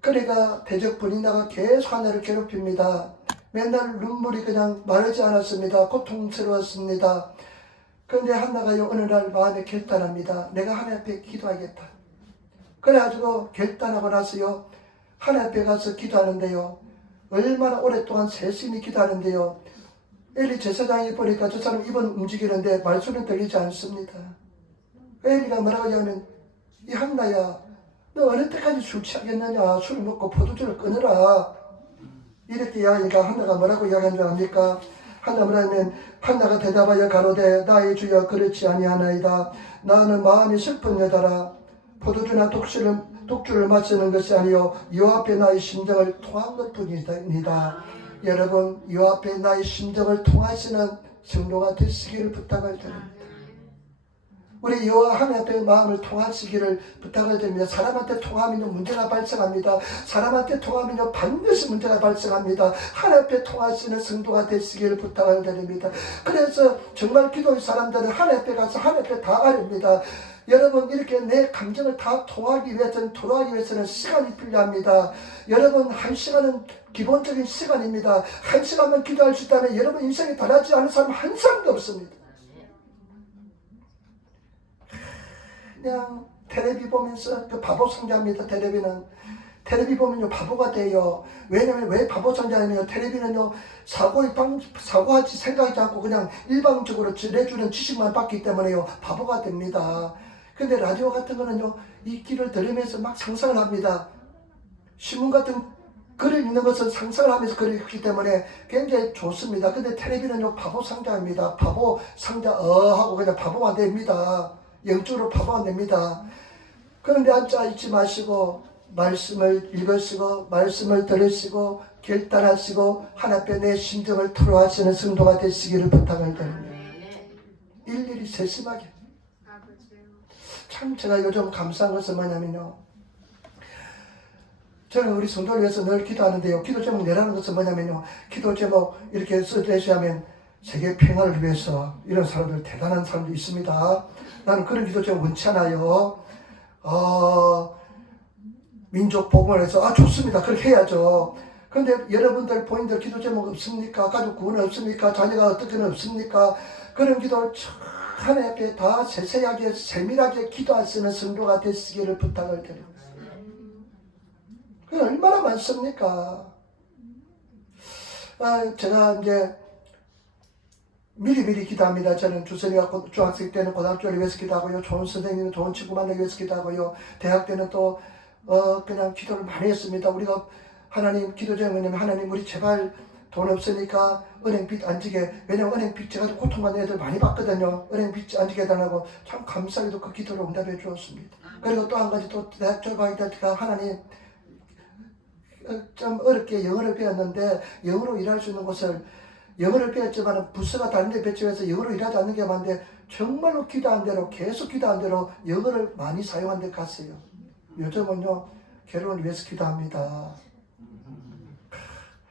그러니까 대적분이나가 계속 하나를 괴롭힙니다. 맨날 눈물이 그냥 마르지 않았습니다. 고통스러웠습니다. 그런데 한나가요, 어느 날 마음에 결단합니다. 내가 하나님 앞에 기도하겠다. 그래가지고 결단하고 나서요, 하나님 앞에 가서 기도하는데요, 얼마나 오랫동안 세심히 기도하는데요, 엘리 제사장이 보니까 저 사람 입은 움직이는데 말소리는 들리지 않습니다. 엘리가 뭐라고 하냐면, 이 한나야, 너 어느 때까지 술 취하겠느냐? 술을 먹고 포도주를 끊으라. 이렇게 이야기하니까 한나가 뭐라고 이야기한 줄 압니까? 한나 뭐라면, 한나가 대답하여 가로되 나의 주여 그렇지 아니하나이다. 나는 마음이 슬픈 여자라. 포도주나 독주를 마시는 것이 아니요 여호와 앞에 나의 심정을 통한 것뿐이다. 여러분, 여호와 앞에 나의 심정을 통하시는 성도가 되시기를 부탁을 드립니다. 우리 여호와 하나님 앞에 마음을 통하시기를 부탁을 드립니다. 사람한테 통하면요 문제가 발생합니다. 사람한테 통하면요 반드시 문제가 발생합니다. 하나님 앞에 통하시는 성도가 되시기를 부탁을 드립니다. 그래서 정말 기도의 사람들은 하나님 앞에 가서 하나님 앞에 다 아릅니다. 여러분, 이렇게 내 감정을 다 토로하기 위해서는 시간이 필요합니다. 여러분, 1시간은 기본적인 시간입니다. 1시간만 기도할 수 있다면 여러분 인생이 달라지지 않은 사람 한 사람도 없습니다. 그냥 텔레비 보면서 그 바보 상자입니다. 텔레비 보면요 바보가 돼요. 왜냐면 왜 바보 상자냐면요, 텔레비는요 사고하지 생각하지 않고 그냥 일방적으로 내주는 지식만 받기 때문에요 바보가 됩니다. 근데 라디오 같은 거는요 이 길을 들으면서 막 상상을 합니다. 신문 같은 글을 읽는 것은 상상을 하면서 글을 읽기 때문에 굉장히 좋습니다. 근데 텔레비는요 바보 상자입니다. 바보 상자 하고 그냥 바보가 됩니다. 영적으로 바보가 됩니다. 그런데 앉아 있지 마시고 말씀을 읽으시고 말씀을 들으시고 결단하시고 하나님 앞에 내 심정을 토로하시는 성도가 되시기를 부탁을 드립니다. 일일이 세심하게. 참 제가 요즘 감사한 것은 뭐냐면요, 저는 우리 성도를 위해서 늘 기도하는데요, 기도 제목 내라는 것은 뭐냐면요, 기도 제목 이렇게 써주시면 세계 평화를 위해서, 이런 사람들 대단한 사람도 있습니다. 나는 그런 기도 제목 원치 않아요. 민족 복음을 해서 좋습니다. 그렇게 해야죠. 그런데 여러분들 본인들 기도 제목 없습니까? 가족 구원 없습니까? 자녀가 어떻게는 없습니까? 그런 기도를 하나님 앞에 다 세세하게 세밀하게 기도하시는 성도가 되시기를 부탁을 드립니다. 그게 얼마나 많습니까? 제가 이제 미리미리 기도합니다. 저는 주선이가 중학생 때는 고등학교를 위해서 기도하고요, 좋은 선생님은 좋은 친구 만나기 위해서 기도하고요, 대학 때는 또 그냥 기도를 많이 했습니다. 우리가 하나님 기도 제목이 뭐냐면, 하나님 우리 제발 돈 없으니까 은행빚 안 지게, 왜냐면 은행빚 제가 고통받는 애들 많이 봤거든요. 은행빚 안 지게 해달라고. 참 감사하게도 그 기도를 응답해 주었습니다. 그리고 또 한 가지, 또 대학 졸업하기 때가 하나님 좀 어렵게 영어를 배웠는데 영어로 일할 수 있는 곳을, 영어를 배웠지만 부서가 다른 데 배치해서 영어로 일하지 않는 게 많은데 정말로 기도한 대로 계속 기도한 대로 영어를 많이 사용한 데 갔어요. 요즘은요 결혼을 위해서 기도합니다.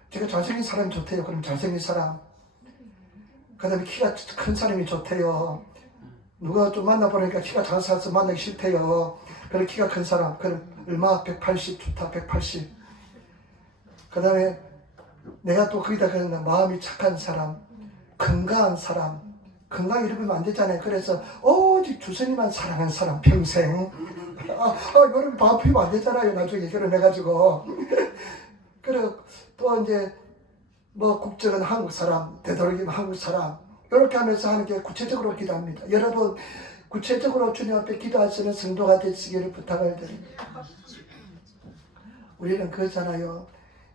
제가 잘생긴 사람이 좋대요. 그럼 잘생긴 사람, 그 다음에 키가 큰 사람이 좋대요. 누가 좀 만나보니까 키가 작은 사람 만나기 싫대요. 그래 키가 큰 사람, 그럼 얼마? 180 좋다. 180. 그 다음에 내가 또 거기다 그랬나, 마음이 착한 사람, 건강한 사람. 건강 잃으면 안 되잖아요. 그래서 오직 주선님만 사랑하는 사람 평생. 여러분 마음 피면 안 되잖아요. 나중에 결혼해가지고. 그리고 또 이제 뭐 국적은 한국 사람, 되도록이면 한국 사람. 이렇게 하면서 하는 게 구체적으로 기도합니다. 여러분 구체적으로 주님 앞에 기도하시는 성도가 되시기를 부탁을 드립니다. 우리는 그렇잖아요.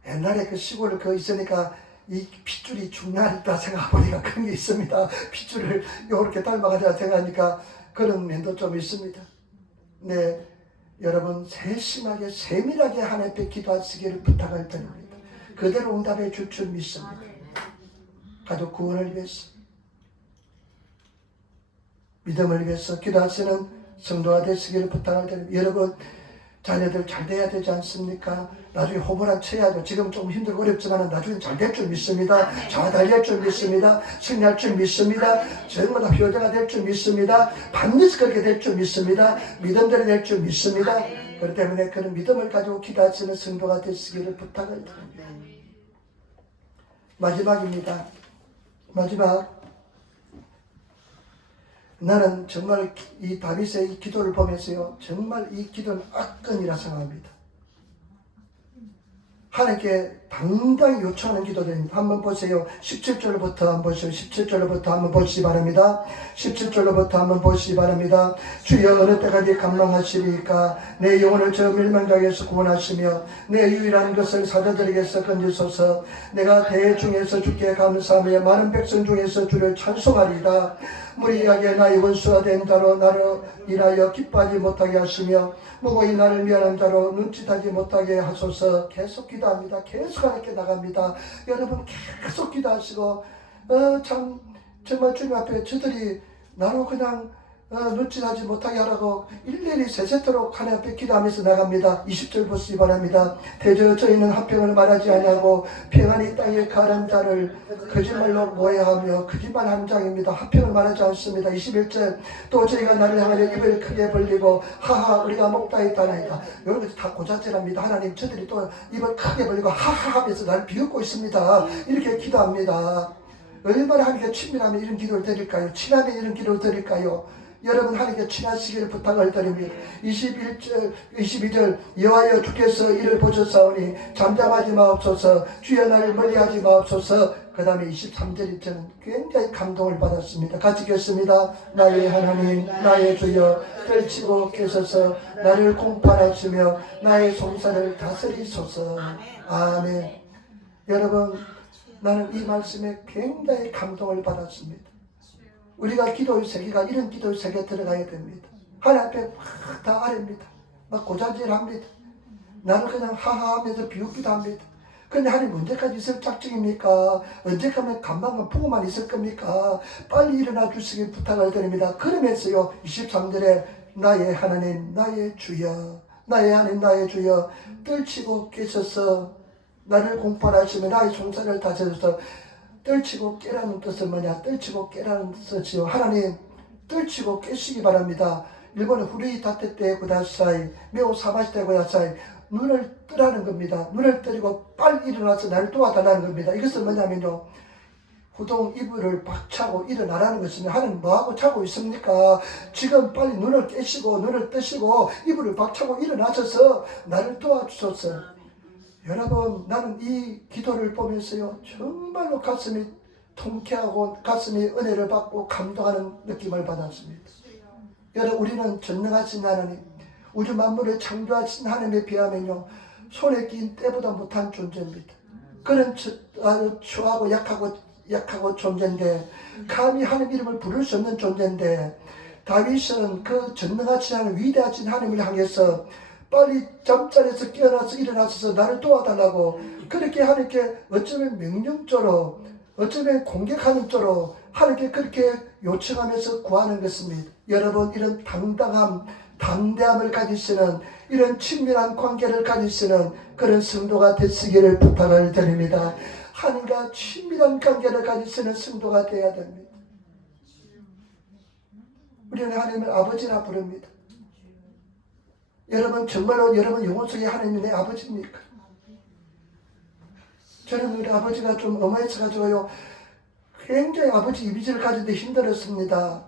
옛날에 그 시골 그 있으니까 이 핏줄이 중요하다 생각해보니까 그런 게 있습니다. 핏줄을 이렇게 닮아가자 생각하니까 그런 면도 좀 있습니다. 네, 여러분 세심하게 세밀하게 하나님께 기도하시기를 부탁을 드립니다. 그대로 응답해 줄 줄 믿습니다. 가족 구원을 위해서, 믿음을 위해서 기도하시는 성도가 되시기를 부탁을 드립니다. 여러분 자녀들 잘 돼야 되지 않습니까? 나중에 호불한 쳐야죠. 지금 좀 힘들고 어렵지만 나중에 잘 될 줄 믿습니다. 잘 달릴 줄 믿습니다. 승리할 줄 믿습니다. 정말 다 효자가 될 줄 믿습니다. 반드시 그렇게 될 줄 믿습니다. 믿음대로 될 줄 믿습니다. 그렇기 때문에 그런 믿음을 가지고 기도하시는 성도가 되시기를 부탁을 드립니다. 마지막입니다. 마지막. 나는 정말 이 다윗의 이 기도를 보면서요, 정말 이 기도는 악건이라 생각합니다. 하나님께 당당히 요청하는 기도입니다. 한번 보세요. 17절부터 한번 보시죠. 17절부터 한번 보시기 바랍니다. 17절부터 한번 보시기 바랍니다. 주여 어느 때까지 감망하시리까? 내 영혼을 저 멸망자에게서 구원하시며 내 유일한 것을 사자들에게서 건지소서. 내가 대중에서 주께 감사하며 많은 백성 중에서 주를 찬송하리이다. 무리하게 나의 원수가 된 자로 나를 인하여 기뻐하지 못하게 하시며 무고히 나를 미안한 자로 눈짓하지 못하게 하소서. 계속 기도합니다. 계속 하나님께 나갑니다. 여러분 계속 기도하시고 정말 주님 앞에 저들이 나로 그냥 눈짓하지 못하게 하라고 일일이 세세토록 하나님 앞에 기도하면서 나갑니다. 20절 보시기 바랍니다. 대저 저희는 합평을 말하지 아니하고 평안히 땅에 가는 자를 거짓말로 모해하며 거짓말하는 자입니다. 합평을 말하지 않습니다. 21절 또 저희가 나를 향하여 입을 크게 벌리고 하하 우리가 먹다 있다나이다. 이런 것이 다 고자질합니다. 하나님 저들이 또 입을 크게 벌리고 하하 하면서 나를 비웃고 있습니다. 이렇게 기도합니다. 얼마나 하나님께 친밀하면 이런 기도를 드릴까요? 친하면 이런 기도를 드릴까요? 여러분 하나님께 친하시기를 부탁을 드립니다. 22절 여호와여 주께서 이를 보셨사오니 잠잠하지 마옵소서. 주여 나를 멀리하지 마옵소서. 그 다음에 23절이 저는 굉장히 감동을 받았습니다. 같이 읽겠습니다. 나의 하나님 나의 주여 떨치고 계셔서 나를 공판하시며 나의 송사를 다스리소서. 아멘. 여러분 나는 이 말씀에 굉장히 감동을 받았습니다. 우리가 기도의 세계가 이런 기도의 세계에 들어가야 됩니다. 하나님 앞에 다 아뢰입니다. 막 고자질합니다. 나를 그냥 하하하면서 비웃기도 합니다. 근데 하나님 언제까지 있을 작정입니까? 언제까지 간방만 보고만 있을 겁니까? 빨리 일어나 주시길 부탁을 드립니다. 그러면서요 23절에 나의 하나님 나의 주여 나의 하나님 나의 주여 떨치고 계셔서 나를 공판하시며 나의 송사를 다스려서. 떨치고 깨라는 뜻은 뭐냐? 떨치고 깨라는 뜻이요. 하나님 떨치고 깨시기 바랍니다. 일본의 후레이 다테 때 구다사이 매우 사마시 때 구다사이 눈을 뜨라는 겁니다. 눈을 뜨리고 빨리 일어나서 나를 도와달라는 겁니다. 이것은 뭐냐면요, 후동 이불을 박차고 일어나라는 것입니다. 하나님 뭐하고 자고 있습니까? 지금 빨리 눈을 깨시고 눈을 뜨시고 이불을 박차고 일어나셔서 나를 도와주소서. 여러분 나는 이 기도를 보면서요 정말로 가슴이 통쾌하고 가슴이 은혜를 받고 감동하는 느낌을 받았습니다. 여러분 우리는 전능하신 하나님, 우주 만물을 창조하신 하나님에 비하면요 손에 낀 때보다 못한 존재입니다. 그런 아주 추하고 약하고 존재인데 감히 하나님 이름을 부를 수 없는 존재인데 다윗은 그 전능하신 하나님, 위대하신 하나님을 향해서 빨리 잠자리에서 깨어나서 일어나셔서 나를 도와달라고 그렇게 하나님께 어쩌면 명령조로 어쩌면 공격하는 조로 하나님께 그렇게 요청하면서 구하는 것입니다. 여러분 이런 당당함, 담대함을 가지시는 이런 친밀한 관계를 가지시는 그런 성도가 되시기를 부탁을 드립니다. 하나님과 친밀한 관계를 가지시는 성도가 되어야 됩니다. 우리는 하나님을 아버지라 부릅니다. 여러분 정말로 여러분 영혼 속에 하나님이 내 아버지입니까? 저는 우리 아버지가 좀 어마해져가지고요, 굉장히 아버지 이미지를 가지는데 힘들었습니다.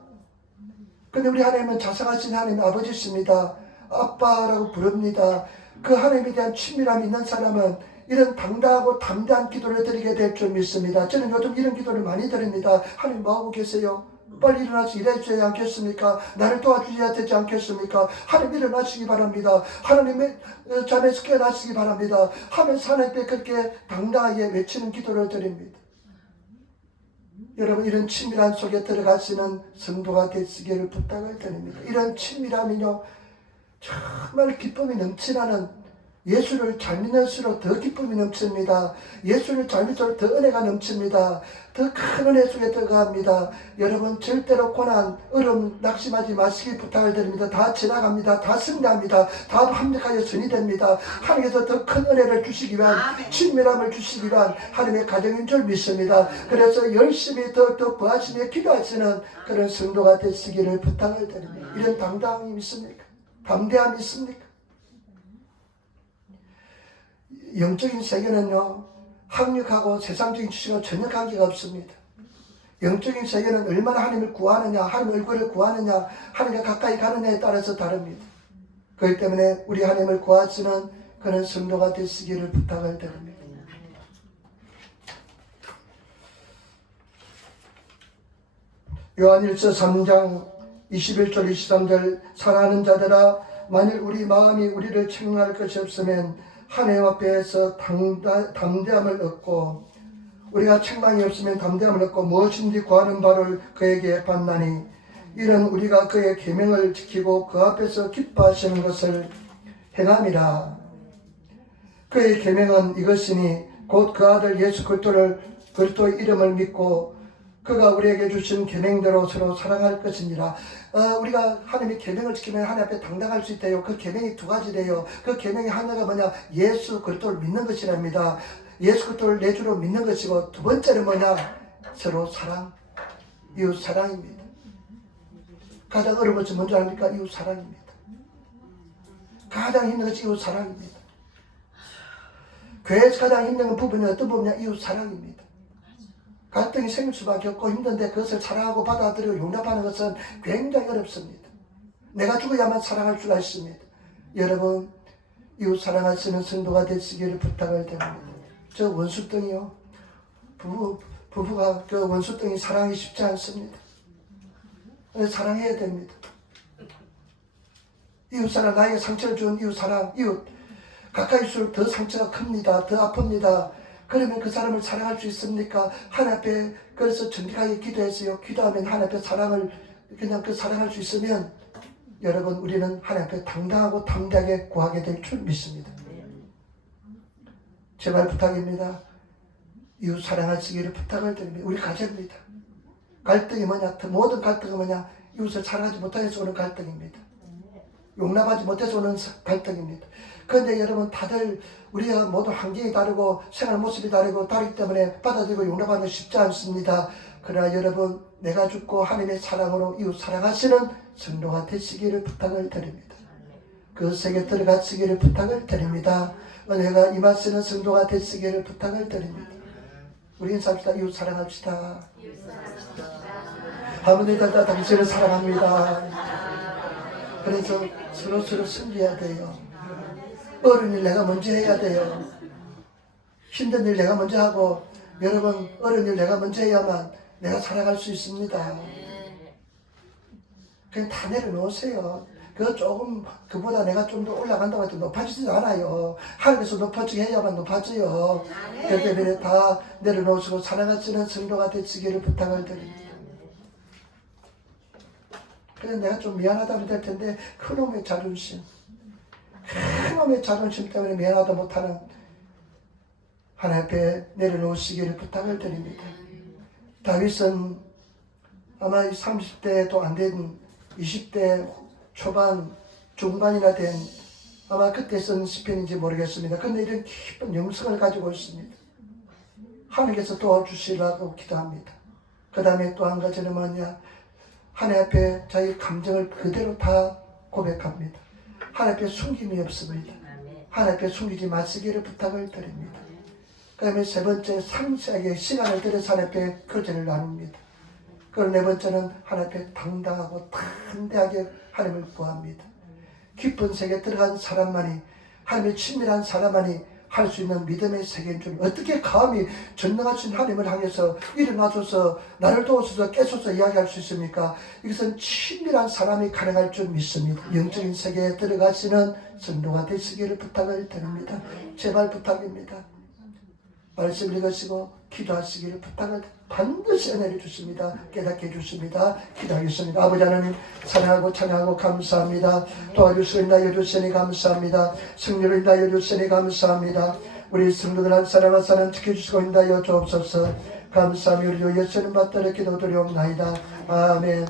근데 우리 하나님은 자상하신 하나님 아버지십니다. 아빠라고 부릅니다. 그 하나님에 대한 친밀함이 있는 사람은 이런 당당하고 담대한 기도를 드리게 될 줄 믿습니다. 저는 요즘 이런 기도를 많이 드립니다. 하나님 뭐하고 계세요? 빨리 일어나서 일해줘야 않겠습니까? 나를 도와주셔야 되지 않겠습니까? 하나님 일어나시기 바랍니다. 하나님의 잠에서 깨어나시기 바랍니다. 하면서 하나님께 그렇게 당당하게 외치는 기도를 드립니다. 여러분, 이런 친밀함 속에 들어가시는 성도가 되시기를 부탁을 드립니다. 이런 친밀함이요, 정말 기쁨이 넘치나는, 예수를 잘 믿을수록 더 기쁨이 넘칩니다. 예수를 잘 믿을수록 더 은혜가 넘칩니다. 더 큰 은혜 속에 들어갑니다. 여러분, 절대로 고난, 어려움 낙심하지 마시기 부탁을 드립니다. 다 지나갑니다. 다 승리합니다. 다 합력하여 전이 됩니다. 하나님께서 더 큰 은혜를 주시기 위한, 친밀함을 주시기 위한 하나님의 가정인 줄 믿습니다. 그래서 열심히 더욱더 부하시며 기도하시는 그런 성도가 되시기를 부탁을 드립니다. 이런 당당함이 있습니까? 담대함이 있습니까? 영적인 세계는요, 학력하고 세상적인 지식과 전혀 관계가 없습니다. 영적인 세계는 얼마나 하나님을 구하느냐, 하나님 얼굴을 구하느냐, 하나님과 가까이 가느냐에 따라서 다릅니다. 그렇기 때문에 우리 하나님을 구하시는 그런 성도가 되시기를 부탁을 드립니다. 요한일서 3장 21절 23절 사랑하는 자들아, 만일 우리 마음이 우리를 책망할 것이 없으면 하나님 앞에서 담대함을 얻고, 우리가 책망이 없으면 담대함을 얻고 무엇인지 구하는 바를 그에게 받나니, 이는 우리가 그의 계명을 지키고 그 앞에서 기뻐하시는 것을 행함이라. 그의 계명은 이것이니 곧 그 아들 예수 그리스도의 이름을 믿고 그가 우리에게 주신 계명대로 서로 사랑할 것이니라. 우리가 하나님의 계명을 지키면 하나님 앞에 당당할 수 있대요. 그 계명이 두 가지래요. 그 계명이 하나가 뭐냐? 예수 그리스도를 믿는 것이랍니다. 예수 그리스도를 내 주로 믿는 것이고, 두 번째는 뭐냐? 서로 사랑, 이웃 사랑입니다. 가장 어려운 것이 뭔지 아닙니까? 이웃 사랑입니다. 가장 힘든 것이 이웃 사랑입니다. 교회에서 가장 힘든 부분이 어떤 부분이냐? 이웃 사랑입니다. 갈등이 생길 수밖에 없고 힘든데 그것을 사랑하고 받아들이고 용납하는 것은 굉장히 어렵습니다. 내가 죽어야만 사랑할 수가 있습니다. 여러분, 이웃 사랑하시는 성도가 되시기를 부탁을 드립니다. 저 원수덩이요, 부부가 그 원수덩이 사랑이 쉽지 않습니다. 사랑해야 됩니다. 이웃 사랑, 나에게 상처를 준 이웃 사랑, 이웃 가까이일수록 더 상처가 큽니다. 더 아픕니다. 그러면 그 사람을 사랑할 수 있습니까? 하나님 앞에 그래서 정직하게 기도했어요. 기도하면 하나님 앞에 사랑을 그냥 사랑할 수 있으면 여러분, 우리는 하나님 앞에 당당하고 담대하게 구하게 될 줄 믿습니다. 제발 부탁입니다. 이웃 사랑하시기를 부탁을 드립니다. 우리 가정입니다. 갈등이 뭐냐? 모든 갈등은 뭐냐? 이웃을 사랑하지 못해서 오는 갈등입니다. 용납하지 못해서 오는 갈등입니다. 그런데 여러분, 다들 우리가 모두 환경이 다르고 생활 모습이 다르기 때문에 받아들이고 용납하는 건 쉽지 않습니다. 그러나 여러분, 내가 죽고 하나님의 사랑으로 이웃 사랑하시는 성도가 되시기를 부탁을 드립니다. 그 세계 들어가시기를 부탁을 드립니다. 은혜가 임하시는 성도가 되시기를 부탁을 드립니다. 우리 인사합시다. 이웃 사랑합시다. 아버지, 당신을 사랑합니다. 그래서 서로 섬겨야 돼요. 어려운 일 내가 먼저 해야 돼요. 힘든 일 내가 먼저 하고, 여러분, 어려운 일 내가 먼저 해야만 내가 살아갈 수 있습니다. 그냥 다 내려놓으세요. 그보다 내가 좀 더 올라간다고 해도 높아지지 않아요. 하늘에서 높아지게 해야만 높아져요. 그렇기 때문에 다 내려놓으시고 사랑하시는 성도가 되시기를 부탁을 드립니다. 그래서 내가 좀 미안하다면 될 텐데, 그놈의 자존심 때문에 미안하다 못하는 하나님 앞에 내려놓으시기를 부탁을 드립니다. 다윗은 아마 30대도 안 된 20대 초반 중반이나 된 아마 그때 쓴 시편인지 모르겠습니다. 그런데 이런 깊은 영성을 가지고 있습니다. 하나님께서 도와주시라고 기도합니다. 그 다음에 또 한 가지는 뭐냐? 하나님 앞에 자기 감정을 그대로 다 고백합니다. 하나님 앞에 숨김이 없습니다. 하나님 앞에 숨기지 마시기를 부탁을 드립니다. 그 다음에 세 번째 상세하게 시간을 들여서 하나님 앞에 교제를 나눕니다. 그리고 네 번째는 하나님 앞에 당당하고 담대하게 하나님을 구합니다. 깊은 세계에 들어간 사람만이, 하나님의 친밀한 사람만이 할 수 있는 믿음의 세계인 줄, 어떻게 감히 전능하신 하나님을 향해서 일어나셔서 나를 도우셔서 깨소서 이야기할 수 있습니까? 이것은 친밀한 사람이 가능할 줄 믿습니다. 영적인 세계에 들어가시는 성도가 되시기를 부탁을 드립니다. 제발 부탁입니다. 말씀 읽으시고 기도하시기를 부탁을 반드시 은혜를 주십니다. 깨닫게 해주십니다. 기도하겠습니다. 아버지 하나님 사랑하고 찬양하고 감사합니다. 도와주시고 인도하여 주시니 감사합니다. 승리를 인도하여 주시니 감사합니다. 우리 성도들 한 사람 한 사람 지켜주시고 인도하여 주옵소서. 감사하며 우리 예수님 받들어 기도드리옵나이다. 아멘.